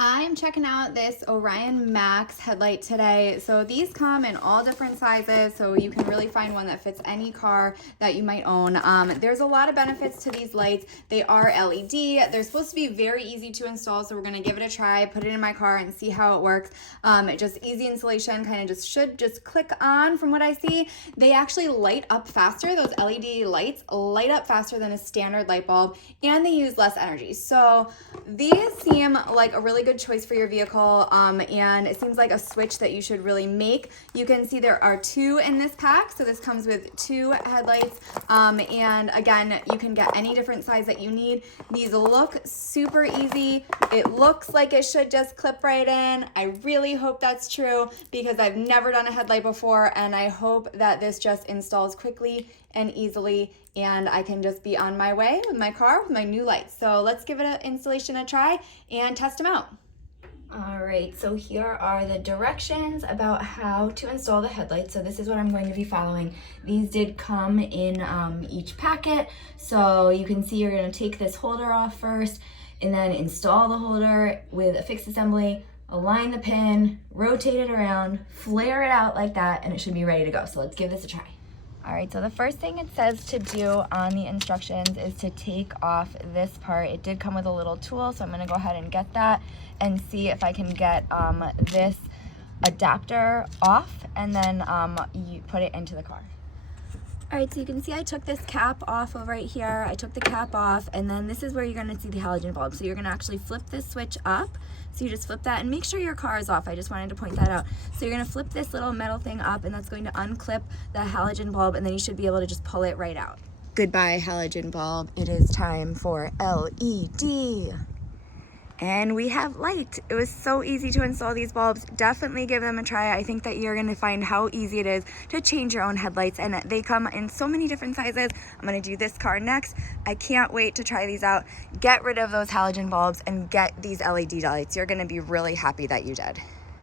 I'm checking out this Orion Max headlight today. So these come in all different sizes, so you can really find one that fits any car that you might own. There's a lot of benefits to these lights. They are LED. They're supposed to be very easy to install, so we're gonna give it a try, put it in my car and see how it works. Just easy installation, kind of should just click on from what I see. They actually light up faster. Those LED lights light up faster than a standard light bulb, and they use less energy. So these seem like a really good choice for your vehicle, and it seems like a switch that you should really make. You can see there are two in this pack, so this comes with two headlights, and again, you can get any different size that you need. These look super easy. It looks like it should just clip right in. I really hope that's true because I've never done a headlight before, and I hope that this just installs quickly and easily, and I can just be on my way with my car with my new lights. So let's give it an installation a try and test them out. All right, so here are the directions about how to install the headlights. So this is what I'm going to be following. These did come in each packet. So you can see you're gonna take this holder off first and then install the holder with a fixed assembly, align the pin, rotate it around, flare it out like that, and it should be ready to go. So let's give this a try. All right, so the first thing it says to do on the instructions is to take off this part. It did come with a little tool, so I'm gonna go ahead and get that and see if I can get this adapter off, and then you put it into the car. All right, so you can see I took this cap off of right here. I took the cap off, and then this is where you're gonna see the halogen bulb. So you're gonna actually flip this switch up. So you just flip that and make sure your car is off. I just wanted to point that out. So you're gonna flip this little metal thing up, and that's going to unclip the halogen bulb, and then you should be able to just pull it right out. Goodbye, halogen bulb. It is time for LED. And we have light. It was so easy to install these bulbs. Definitely give them a try. I think that you're gonna find how easy it is to change your own headlights, and they come in so many different sizes. I'm gonna do this car next. I can't wait to try these out. Get rid of those halogen bulbs and get these LED lights. You're gonna be really happy that you did.